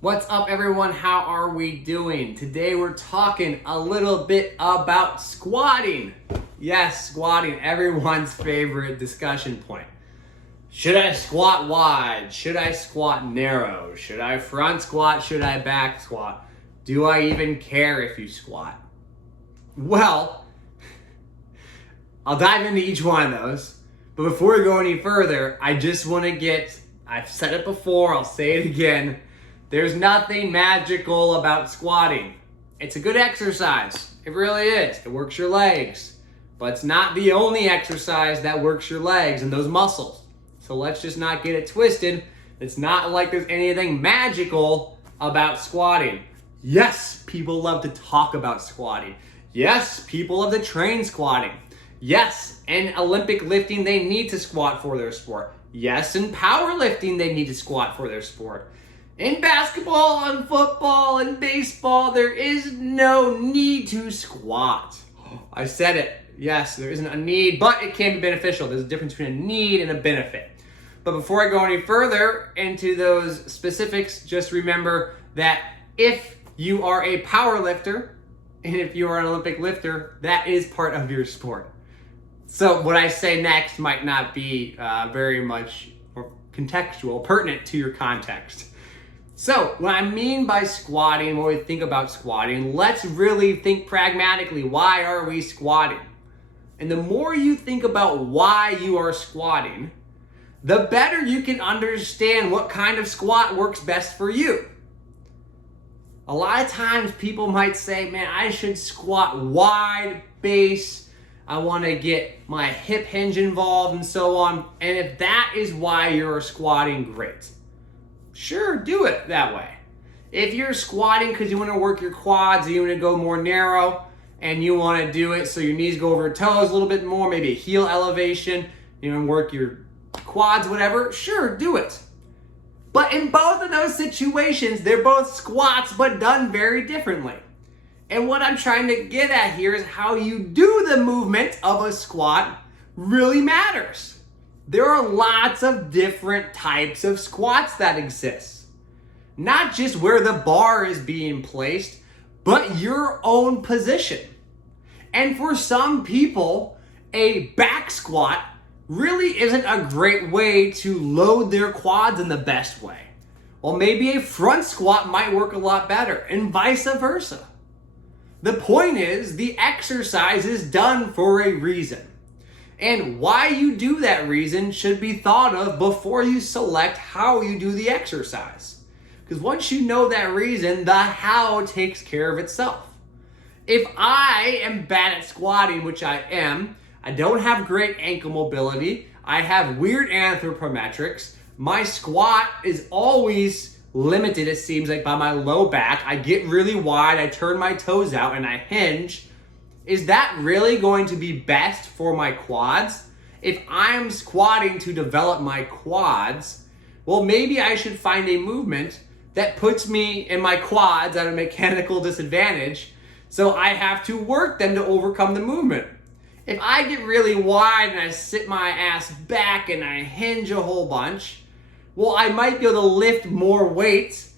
What's up, everyone? How are we doing? Today we're talking a little bit about squatting. Yes, squatting, everyone's favorite discussion point. Should I squat wide? Should I squat narrow? Should I front squat? Should I back squat? Do I even care if you squat? Well, I'll dive into each one of those. But before we go any further, I just want to I've said it before, I'll say it again. There's nothing magical about squatting. It's a good exercise. It really is. It works your legs. But it's not the only exercise that works your legs and those muscles. So let's just not get it twisted. It's not like there's anything magical about squatting. Yes, people love to talk about squatting. Yes, people love to train squatting. Yes, in Olympic lifting, they need to squat for their sport. Yes, in powerlifting, they need to squat for their sport. In basketball and football and baseball, there is no need to squat. I said it. Yes, there isn't a need, but it can be beneficial. There's a difference between a need and a benefit. But before I go any further into those specifics, just remember that if you are a power lifter and if you are an Olympic lifter, that is part of your sport. So what I say next might not be very much contextual, pertinent to your context. So what I mean by squatting, when we think about squatting, let's really think pragmatically. Why are we squatting? And the more you think about why you are squatting, the better you can understand what kind of squat works best for you. A lot of times people might say, man, I should squat wide base. I want to get my hip hinge involved and so on. And if that is why you're squatting, great. Sure, do it that way. If you're squatting because you want to work your quads, you want to go more narrow, and you want to do it so your knees go over your toes a little bit more, maybe a heel elevation, you know, work your quads, whatever, sure, do it. But in both of those situations, they're both squats, but done very differently. And what I'm trying to get at here is how you do the movement of a squat really matters. There are lots of different types of squats that exist. Not just where the bar is being placed, but your own position. And for some people, a back squat really isn't a great way to load their quads in the best way. Well, maybe a front squat might work a lot better, and vice versa. The point is, the exercise is done for a reason. And why you do that reason should be thought of before you select how you do the exercise. Because once you know that reason, the how takes care of itself. If I am bad at squatting, which I am, I don't have great ankle mobility, I have weird anthropometrics, my squat is always limited, it seems like, by my low back, I get really wide, I turn my toes out, and I hinge. Is that really going to be best for my quads? If I'm squatting to develop my quads, well, maybe I should find a movement that puts me and my quads at a mechanical disadvantage, so I have to work them to overcome the movement. If I get really wide and I sit my ass back and I hinge a whole bunch, well, I might be able to lift more weight,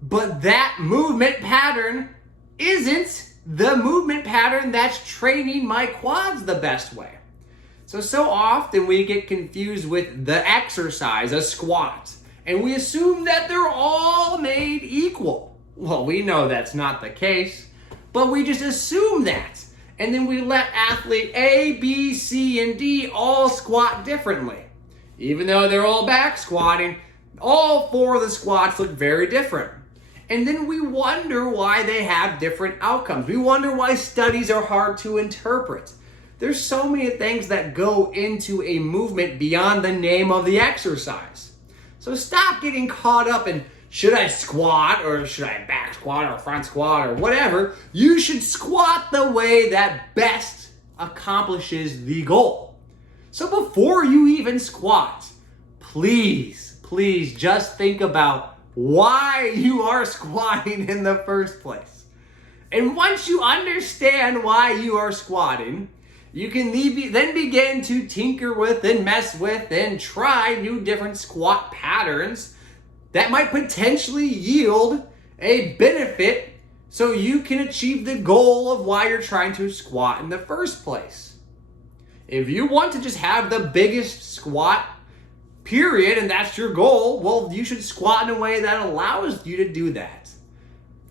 but that movement pattern isn't the movement pattern that's training my quads the best way. So often we get confused with the exercise, a squat, and we assume that they're all made equal. Well, we know that's not the case, but we just assume that. And then we let athlete A, B, C, and D all squat differently. Even though they're all back squatting, all four of the squats look very different. And then we wonder why they have different outcomes. We wonder why studies are hard to interpret. There's so many things that go into a movement beyond the name of the exercise. So stop getting caught up in, should I squat or should I back squat or front squat or whatever? You should squat the way that best accomplishes the goal. So before you even squat, please just think about why you are squatting in the first place. And once you understand why you are squatting, you can then begin to tinker with and mess with and try new different squat patterns that might potentially yield a benefit so you can achieve the goal of why you're trying to squat in the first place. If you want to just have the biggest squat, period, and that's your goal, well, you should squat in a way that allows you to do that.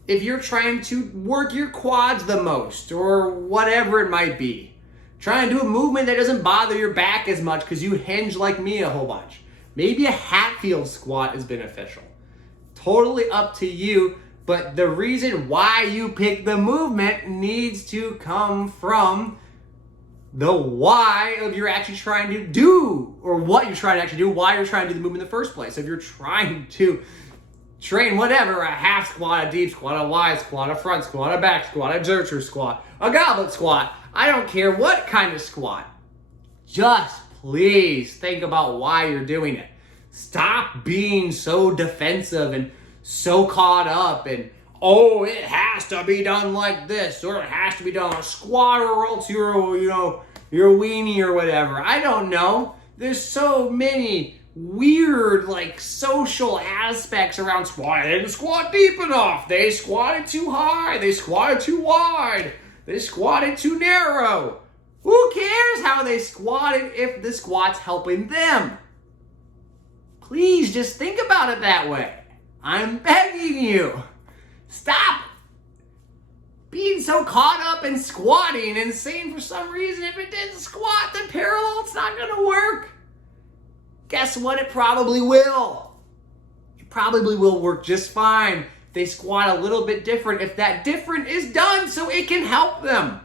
If you're trying to work your quads the most, or whatever it might be, trying to do a movement that doesn't bother your back as much because you hinge like me a whole bunch, maybe a Hatfield squat is beneficial. Totally up to you, but the reason why you pick the movement needs to come from the why of you're actually trying to do, or what you're trying to actually do, why you're trying to do the movement in the first place. If you're trying to train whatever, a half squat, a deep squat, a wide squat, a front squat, a back squat, a Zercher squat, a goblet squat, I don't care what kind of squat. Just please think about why you're doing it. Stop being so defensive and so caught up and, oh, it has to be done like this, or it has to be done on a squat, or else you're, you're a weenie or whatever. I don't know. There's so many weird, social aspects around squatting. They didn't squat deep enough. They squatted too high. They squatted too wide. They squatted too narrow. Who cares how they squatted if the squat's helping them? Please just think about it that way. I'm begging you. Stop being so caught up in squatting and saying for some reason if it didn't squat the parallel, it's not going to work. Guess what? It probably will. It probably will work just fine. They squat a little bit different if that different is done so it can help them.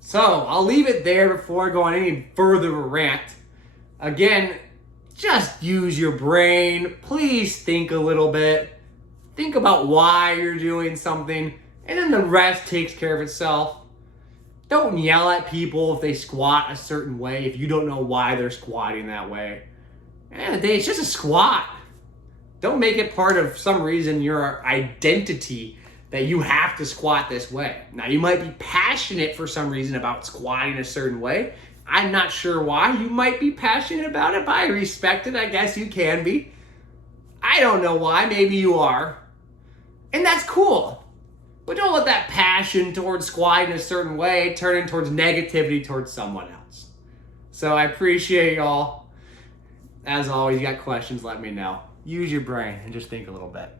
So I'll leave it there before I go on any further rant. Again, just use your brain. Please think a little bit. Think about why you're doing something, and then the rest takes care of itself. Don't yell at people if they squat a certain way if you don't know why they're squatting that way. At the end of the day, it's just a squat. Don't make it part of some reason your identity that you have to squat this way. Now, you might be passionate for some reason about squatting a certain way. I'm not sure why. You might be passionate about it, but I respect it. I guess you can be. I don't know why. Maybe you are. And that's cool. But don't let that passion towards squatting a certain way turn towards negativity towards someone else. So I appreciate y'all. As always, you got questions, let me know. Use your brain and just think a little bit.